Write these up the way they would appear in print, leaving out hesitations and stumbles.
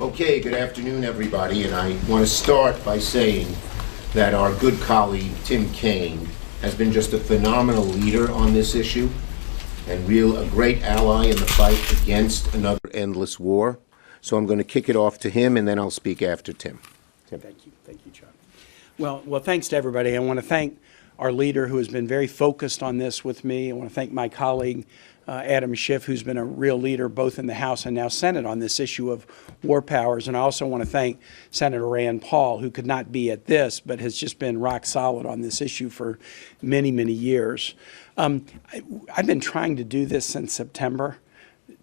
Okay, good afternoon, everybody, and I want to start by saying that our good colleague, Tim Kaine, has been just a phenomenal leader on this issue and a great ally in the fight against another endless war. So I'm going to kick it off to him, and then I'll speak after Tim. Thank you, Chuck. Well, thanks to everybody. I want to thank our leader who has been very focused on this with me. I want to thank my colleague, Adam Schiff, who's been a real leader both in the House and now Senate on this issue of war powers. And I also want to thank Senator Rand Paul, who could not be at this, but has just been rock solid on this issue for many, many years. I've been trying to do this since September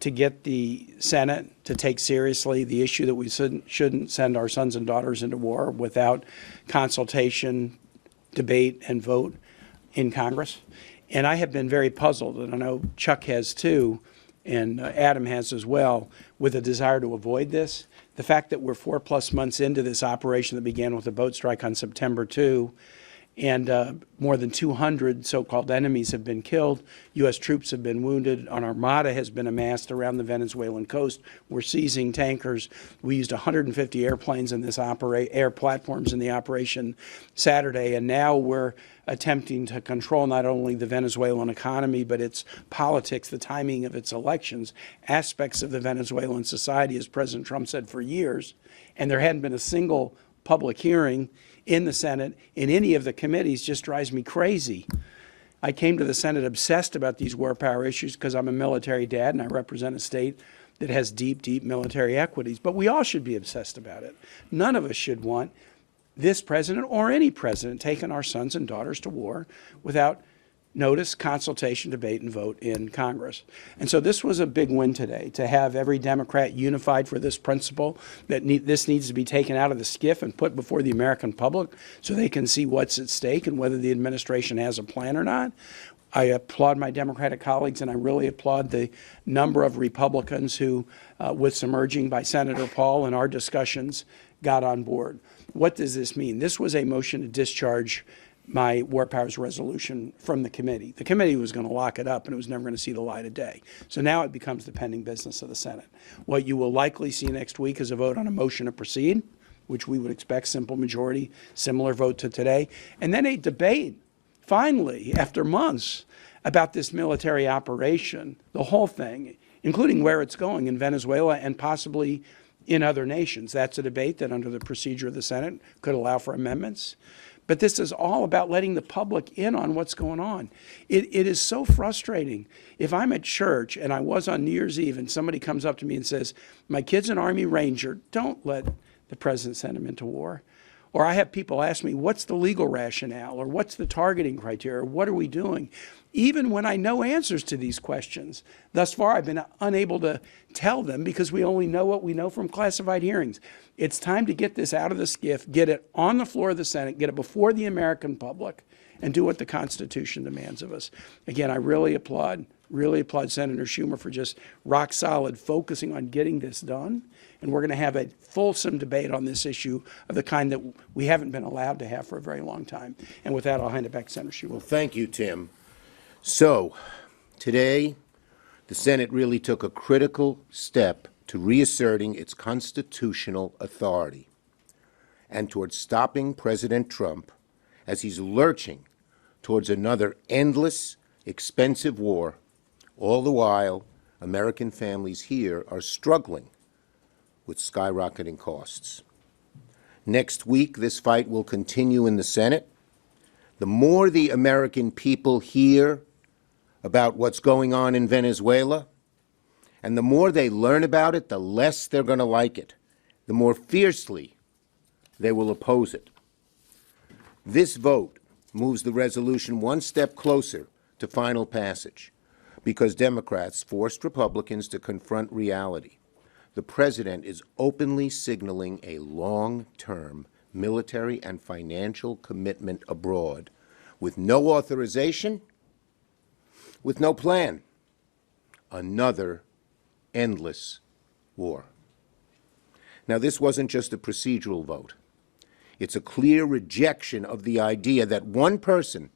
to get the Senate to take seriously the issue that we shouldn't send our sons and daughters into war without consultation, debate, and vote in Congress. And I have been very puzzled, and I know Chuck has too, and Adam has as well, with a desire to avoid this. The fact that we're 4+ months into this operation that began with a boat strike on September 2, and more than 200 so-called enemies have been killed. U.S. troops have been wounded. An armada has been amassed around the Venezuelan coast. We're seizing tankers. We used 150 airplanes in this air platforms in the operation Saturday, and now we're attempting to control not only the Venezuelan economy, but its politics, the timing of its elections, aspects of the Venezuelan society, as President Trump said for years, and there hadn't been a single public hearing in the Senate, in any of the committees, just drives me crazy. I came to the Senate obsessed about these war power issues because I'm a military dad and I represent a state that has deep, deep military equities. But we all should be obsessed about it. None of us should want this president or any president taking our sons and daughters to war without notice, consultation, debate, and vote in Congress. And so this was a big win today, to have every Democrat unified for this principle, that this needs to be taken out of the skiff and put before the American public so they can see what's at stake and whether the administration has a plan or not. I applaud my Democratic colleagues, and I really applaud the number of Republicans who, with some urging by Senator Paul and our discussions, got on board. What does this mean? This was a motion to discharge my war powers resolution from the committee. The committee was going to lock it up and it was never going to see the light of day. So now it becomes the pending business of the Senate. What you will likely see next week is a vote on a motion to proceed, which we would expect simple majority, similar vote to today, and then a debate, finally, after months, about this military operation, the whole thing, including where it's going in Venezuela and possibly in other nations. That's a debate that under the procedure of the Senate could allow for amendments. But this is all about letting the public in on what's going on. It is so frustrating. If I'm at church, and I was on New Year's Eve, and somebody comes up to me and says, my kid's an Army Ranger, don't let the president send him into war. Or I have people ask me, what's the legal rationale? Or what's the targeting criteria? Or what are we doing? Even when I know answers to these questions, thus far I've been unable to tell them because we only know what we know from classified hearings. It's time to get this out of the skiff, get it on the floor of the Senate, get it before the American public, and do what the Constitution demands of us. Again, I really applaud Senator Schumer for just rock solid focusing on getting this done. And we're going to have a fulsome debate on this issue of the kind that we haven't been allowed to have for a very long time. And with that, I'll hand it back to Senator Schumer. Well, thank you, Tim. So, today, the Senate really took a critical step to reasserting its constitutional authority and towards stopping President Trump as he's lurching towards another endless, expensive war. All the while, American families here are struggling with skyrocketing costs. Next week, this fight will continue in the Senate. The more the American people hear about what's going on in Venezuela, and the more they learn about it, the less they're going to like it, the more fiercely they will oppose it. This vote moves the resolution one step closer to final passage because Democrats forced Republicans to confront reality. The president is openly signaling a long-term military and financial commitment abroad with no authorization, with no plan. Another endless war. Now, this wasn't just a procedural vote. It's a clear rejection of the idea that one person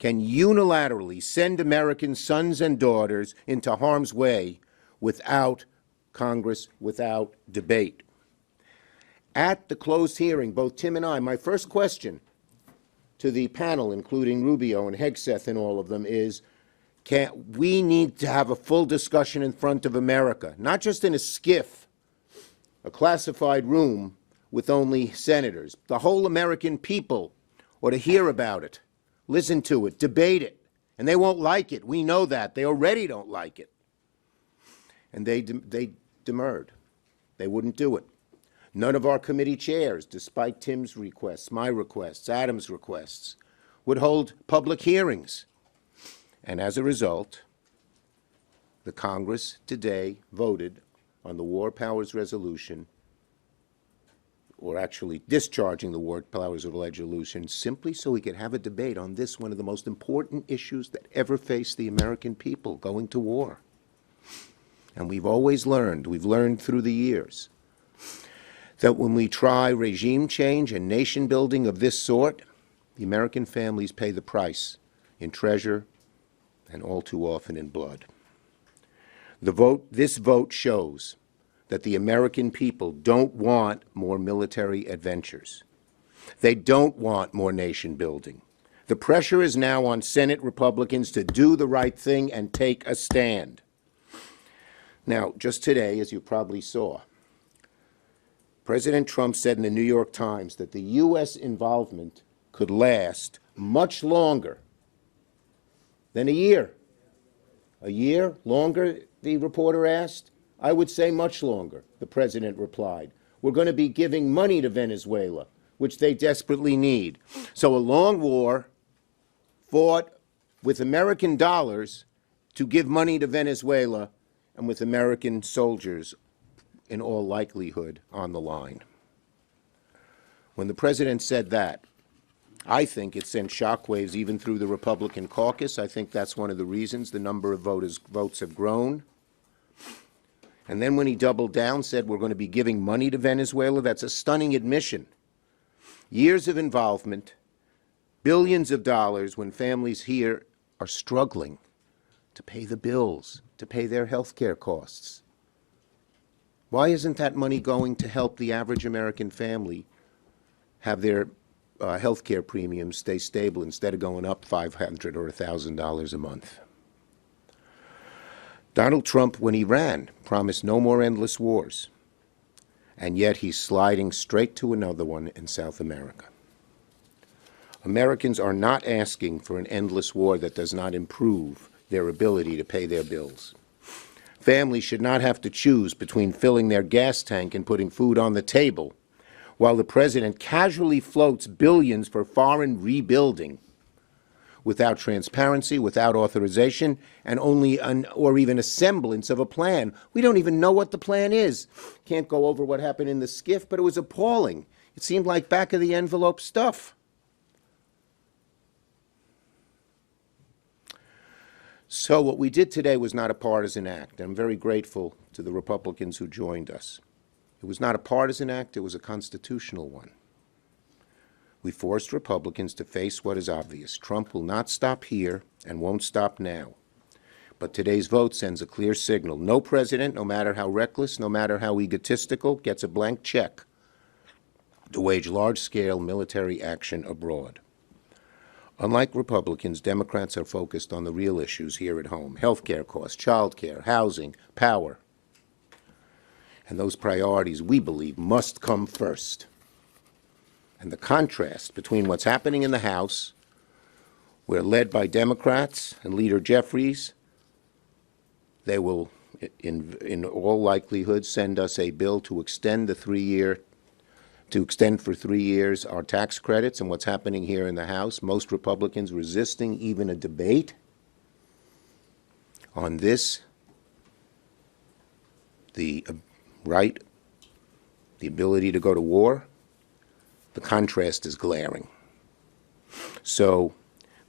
can unilaterally send American sons and daughters into harm's way without Congress without debate. At the closed hearing, both Tim and I, my first question to the panel, including Rubio and Hegseth and all of them, is we need to have a full discussion in front of America, not just in a skiff, a classified room with only senators. The whole American people ought to hear about it, listen to it, debate it. And they won't like it. We know that. They already don't like it. And they demurred. They wouldn't do it. None of our committee chairs, despite Tim's requests, my requests, Adam's requests, would hold public hearings. And as a result, the Congress today voted on the War Powers Resolution, or actually discharging the War Powers Resolution, simply so we could have a debate on this, one of the most important issues that ever faced the American people, going to war. And we've always learned, we've learned through the years, that when we try regime change and nation building of this sort, the American families pay the price in treasure and all too often in blood. This vote shows that the American people don't want more military adventures. They don't want more nation building. The pressure is now on Senate Republicans to do the right thing and take a stand. Now, just today, as you probably saw, President Trump said in the New York Times that the U.S. involvement could last much longer than a year. A year? Longer, the reporter asked. I would say much longer, the president replied. We're going to be giving money to Venezuela, which they desperately need. So a long war fought with American dollars to give money to Venezuela and with American soldiers, in all likelihood, on the line. When the president said that, I think it sent shockwaves even through the Republican caucus. I think that's one of the reasons the number of votes have grown. And then when he doubled down, said we're going to be giving money to Venezuela, that's a stunning admission. Years of involvement, billions of dollars when families here are struggling to pay the bills, to pay their health care costs. Why isn't that money going to help the average American family have their health care premiums stay stable instead of going up $500 or $1,000 a month? Donald Trump, when he ran, promised no more endless wars, and yet he's sliding straight to another one in South America. Americans are not asking for an endless war that does not improve their ability to pay their bills. Families should not have to choose between filling their gas tank and putting food on the table, while the president casually floats billions for foreign rebuilding without transparency, without authorization, and only or even a semblance of a plan. We don't even know what the plan is. Can't go over what happened in the skiff, but it was appalling. It seemed like back-of-the-envelope stuff. So what we did today was not a partisan act. I'm very grateful to the Republicans who joined us. It was not a partisan act, it was a constitutional one. We forced Republicans to face what is obvious. Trump will not stop here and won't stop now. But today's vote sends a clear signal. No president, no matter how reckless, no matter how egotistical, gets a blank check to wage large-scale military action abroad. Unlike Republicans, Democrats are focused on the real issues here at home: health care costs, child care, housing, power. And those priorities, we believe, must come first. And the contrast between what's happening in the House, where led by Democrats and Leader Jeffries, they will, in all likelihood, send us a bill to extend for 3 years our tax credits, and what's happening here in the House, most Republicans resisting even a debate on this, the right, the ability to go to war. The contrast is glaring. So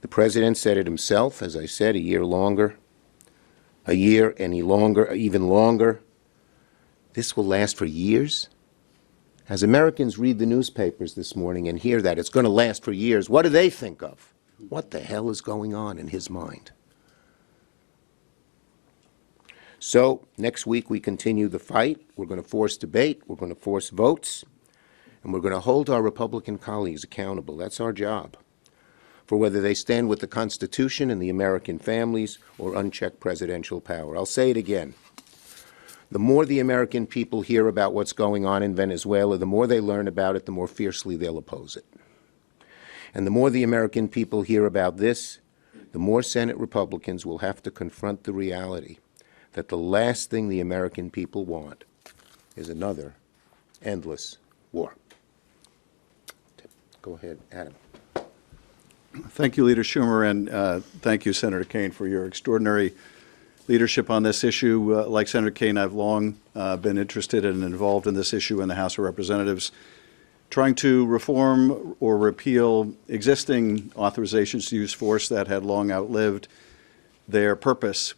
the president said it himself, as I said, a year longer, a year any longer, even longer. This will last for years. As Americans read the newspapers this morning and hear that it's going to last for years, what do they think of? What the hell is going on in his mind? So next week we continue the fight. We're going to force debate. We're going to force votes. And we're going to hold our Republican colleagues accountable. That's our job. For whether they stand with the Constitution and the American families or unchecked presidential power. I'll say it again. The more the American people hear about what's going on in Venezuela, the more they learn about it, the more fiercely they'll oppose it. And the more the American people hear about this, the more Senate Republicans will have to confront the reality that the last thing the American people want is another endless war. Go ahead, Adam. Thank you, Leader Schumer, and thank you, Senator Kaine, for your extraordinary leadership on this issue. Like Senator Kaine, I've long been interested and involved in this issue in the House of Representatives, trying to reform or repeal existing authorizations to use force that had long outlived their purpose.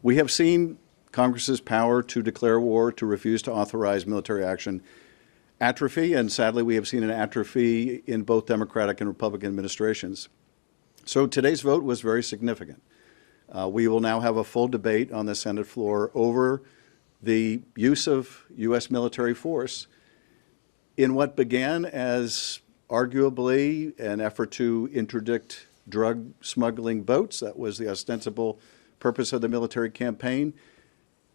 We have seen Congress's power to declare war, to refuse to authorize military action, atrophy, and sadly we have seen an atrophy in both Democratic and Republican administrations. So today's vote was very significant. We will now have a full debate on the Senate floor over the use of U.S. military force in what began as arguably an effort to interdict drug smuggling boats. That was the ostensible purpose of the military campaign.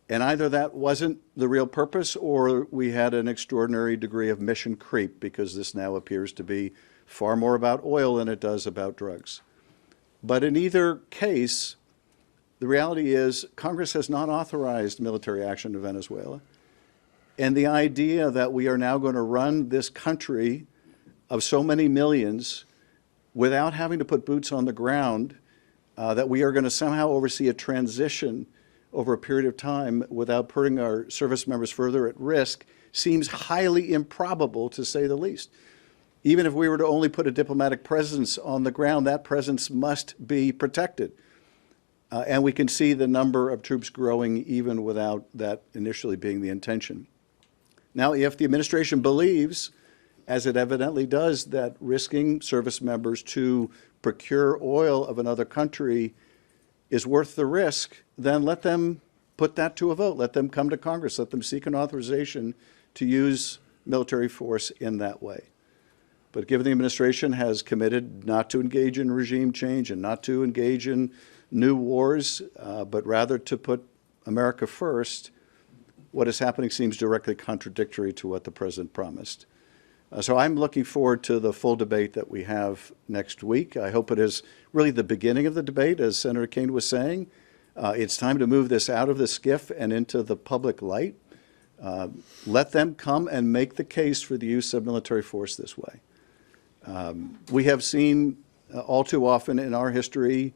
And either that wasn't the real purpose, or we had an extraordinary degree of mission creep, because this now appears to be far more about oil than it does about drugs. But in either case, the reality is Congress has not authorized military action in Venezuela. And the idea that we are now going to run this country of so many millions without having to put boots on the ground, that we are going to somehow oversee a transition over a period of time without putting our service members further at risk, seems highly improbable, to say the least. Even if we were to only put a diplomatic presence on the ground, that presence must be protected. And we can see the number of troops growing even without that initially being the intention. Now, if the administration believes, as it evidently does, that risking service members to procure oil of another country is worth the risk, then let them put that to a vote. Let them come to Congress. Let them seek an authorization to use military force in that way. But given the administration has committed not to engage in regime change and not to engage in new wars, but rather to put America first, what is happening seems directly contradictory to what the president promised. So I'm looking forward to the full debate that we have next week. I hope it is really the beginning of the debate, as Senator Kaine was saying. It's time to move this out of the skiff and into the public light. Let them come and make the case for the use of military force this way. We have seen all too often in our history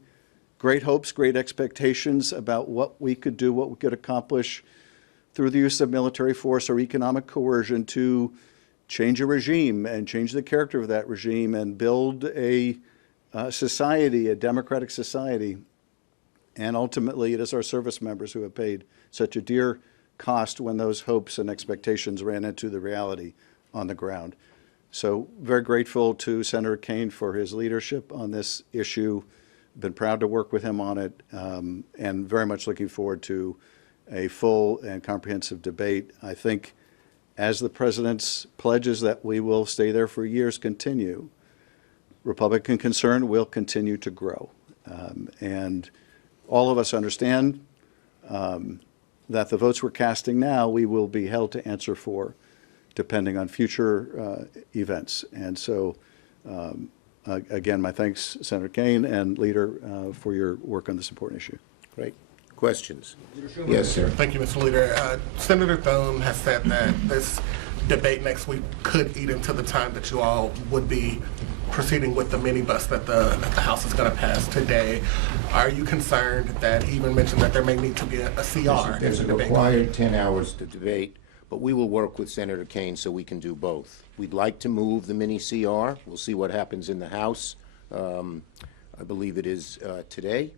great hopes, great expectations about what we could do, what we could accomplish through the use of military force or economic coercion to change a regime and change the character of that regime and build a society, a democratic society. And ultimately, it is our service members who have paid such a dear cost when those hopes and expectations ran into the reality on the ground. So very grateful to Senator Kaine for his leadership on this issue. Been proud to work with him on it, and very much looking forward to a full and comprehensive debate. I think as the president's pledges that we will stay there for years continue, Republican concern will continue to grow. And all of us understand that the votes we're casting now, we will be held to answer for, depending on future events. And so, again, my thanks, Senator Kaine and Leader, for your work on this important issue. Great. Questions? Yes, sir. Thank you, Mr. Leader. Senator Thone has said that this debate next week could eat into the time that you all would be proceeding with the minibus that the House is going to pass today. Are you concerned that he even mentioned that there may need to be a CR? There's a required 10 hours to debate, but we will work with Senator Kaine so we can do both. We'd like to move the mini CR. We'll see what happens in the House. I believe it is today.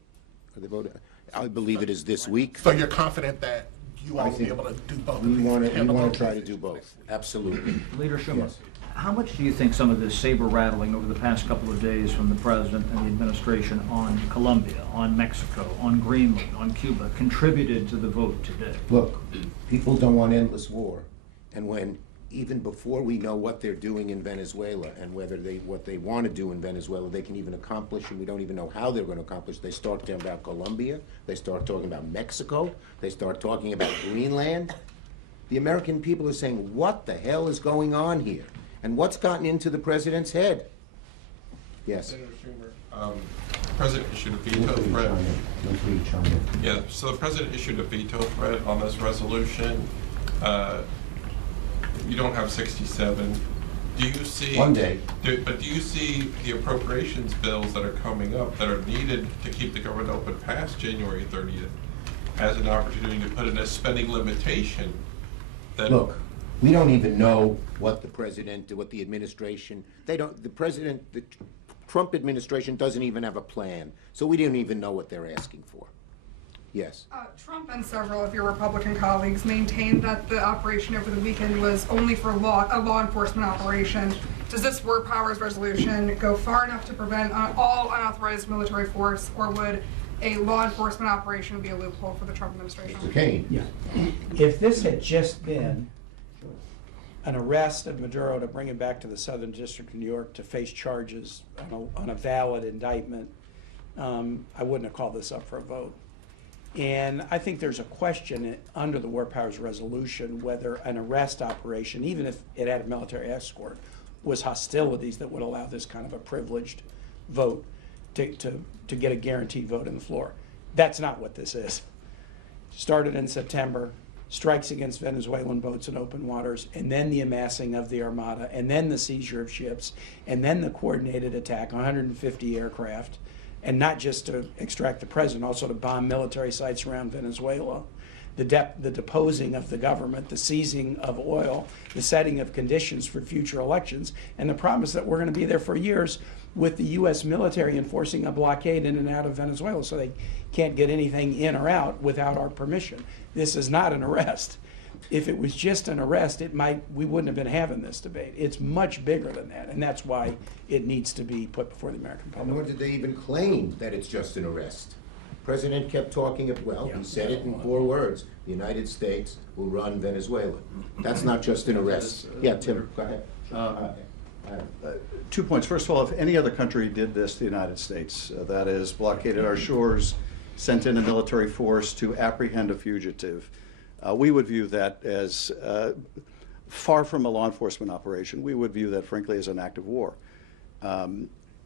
Are they voting? I believe it is this week. So you're confident that you all will be able to do both? We want to try to do both. Absolutely. Leader Schumer. Yes. How much do you think some of this saber rattling over the past couple of days from the president and the administration on Colombia, on Mexico, on Greenland, on Cuba contributed to the vote today? Look, people don't want endless war. And when, even before we know what they're doing in Venezuela and what they want to do in Venezuela, they can even accomplish, and we don't even know how they're going to accomplish. They start talking about Colombia, they start talking about Mexico, they start talking about Greenland. The American people are saying, what the hell is going on here? And what's gotten into the president's head? Yes. Senator Schumer, the president issued a veto threat. Yeah, so the president issued a veto threat on this resolution. You don't have 67. Do you see? One day. But do you see the appropriations bills that are coming up that are needed to keep the government open past January 30th as an opportunity to put in a spending limitation? That Look, we don't even know what the president, what the administration, the Trump administration doesn't even have a plan. So we don't even know what they're asking for. Yes. Trump and several of your Republican colleagues maintained that the operation over the weekend was only for a law enforcement operation. Does this war powers resolution go far enough to prevent all unauthorized military force, or would a law enforcement operation be a loophole for the Trump administration? Mr. Kane. Yeah. If this had just been an arrest of Maduro to bring him back to the Southern District of New York to face charges on a valid indictment, I wouldn't have called this up for a vote. And I think there's a question under the War Powers Resolution whether an arrest operation, even if it had a military escort, was hostilities that would allow this kind of a privileged vote to get a guaranteed vote in the floor. That's not what this is. Started in September, strikes against Venezuelan boats in open waters, and then the amassing of the Armada, and then the seizure of ships, and then the coordinated attack, 150 aircraft, and not just to extract the president, also to bomb military sites around Venezuela, the deposing of the government, the seizing of oil, the setting of conditions for future elections, and the promise that we're going to be there for years with the U.S. military enforcing a blockade in and out of Venezuela so they can't get anything in or out without our permission. This is not an arrest. If it was just an arrest, we wouldn't have been having this debate. It's much bigger than that, and that's why it needs to be put before the American public. Nor did they even claim that it's just an arrest. The president kept talking of, well, he said it in 4 words, the United States will run Venezuela. That's not just an arrest. Yeah, Tim, go ahead. 2 points. First of all, if any other country did this, the United States, that is, blockaded our shores, sent in a military force to apprehend a fugitive, we would view that as far from a law enforcement operation. We would view that, frankly, as an act of war.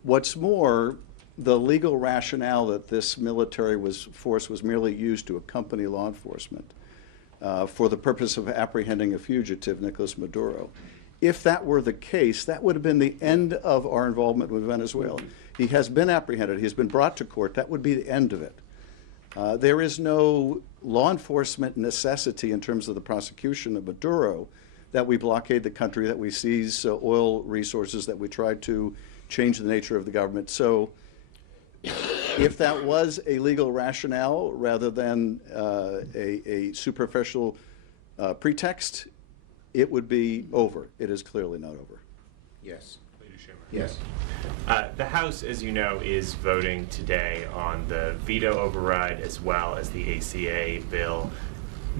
What's more, the legal rationale that this military force was merely used to accompany law enforcement for the purpose of apprehending a fugitive, Nicolas Maduro. If that were the case, that would have been the end of our involvement with Venezuela. He has been apprehended. He has been brought to court. That would be the end of it. There is no law enforcement necessity in terms of the prosecution of Maduro that we blockade the country, that we seize oil resources, that we try to change the nature of the government. So if that was a legal rationale rather than a superficial pretext, it would be over. It is clearly not over. Yes. Leader Schumer. Yes. The House, as you know, is voting today on the veto override as well as the ACA bill.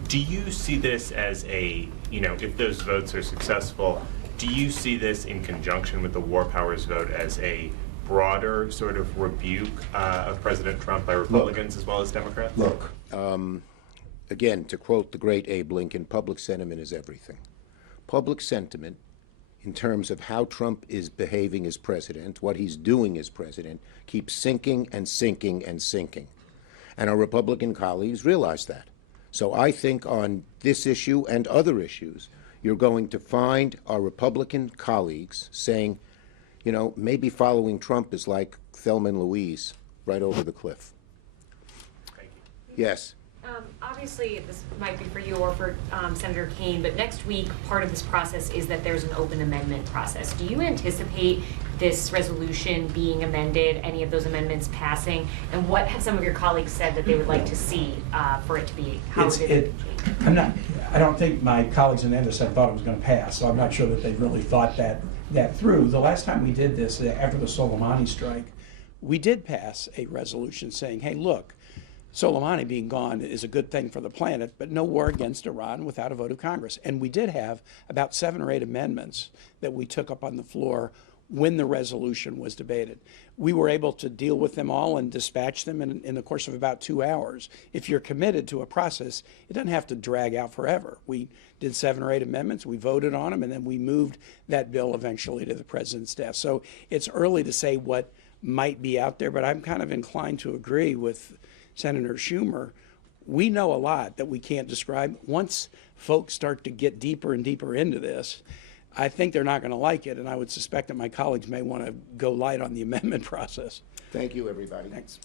Do you see this as if those votes are successful, do you see this in conjunction with the War Powers vote as a broader sort of rebuke of President Trump by Republicans as well as Democrats? Look, again, to quote the great Abe Lincoln, public sentiment is everything. Public sentiment, in terms of how Trump is behaving as president, what he's doing as president, keeps sinking and sinking and sinking. And our Republican colleagues realize that. So I think on this issue and other issues, you're going to find our Republican colleagues saying, maybe following Trump is like Thelma and Louise, right over the cliff. Thank you. Yes. Obviously, this might be for you or for Senator Kaine, but next week, part of this process is that there's an open amendment process. Do you anticipate this resolution being amended, any of those amendments passing? And what have some of your colleagues said that they would like to see for it to be? I don't think my colleagues on the other side thought it was going to pass, so I'm not sure that they really thought that that through. The last time we did this, after the Soleimani strike, we did pass a resolution saying, hey, look, Soleimani being gone is a good thing for the planet, but no war against Iran without a vote of Congress. And we did have about 7 or 8 amendments that we took up on the floor when the resolution was debated. We were able to deal with them all and dispatch them in the course of about 2 hours. If you're committed to a process, it doesn't have to drag out forever. We did 7 or 8 amendments, we voted on them, and then we moved that bill eventually to the president's desk. So it's early to say what might be out there, but I'm kind of inclined to agree with Senator Schumer. We know a lot that we can't describe. Once folks start to get deeper and deeper into this, I think they're not going to like it, and I would suspect that my colleagues may want to go light on the amendment process. Thank you, everybody. Thanks.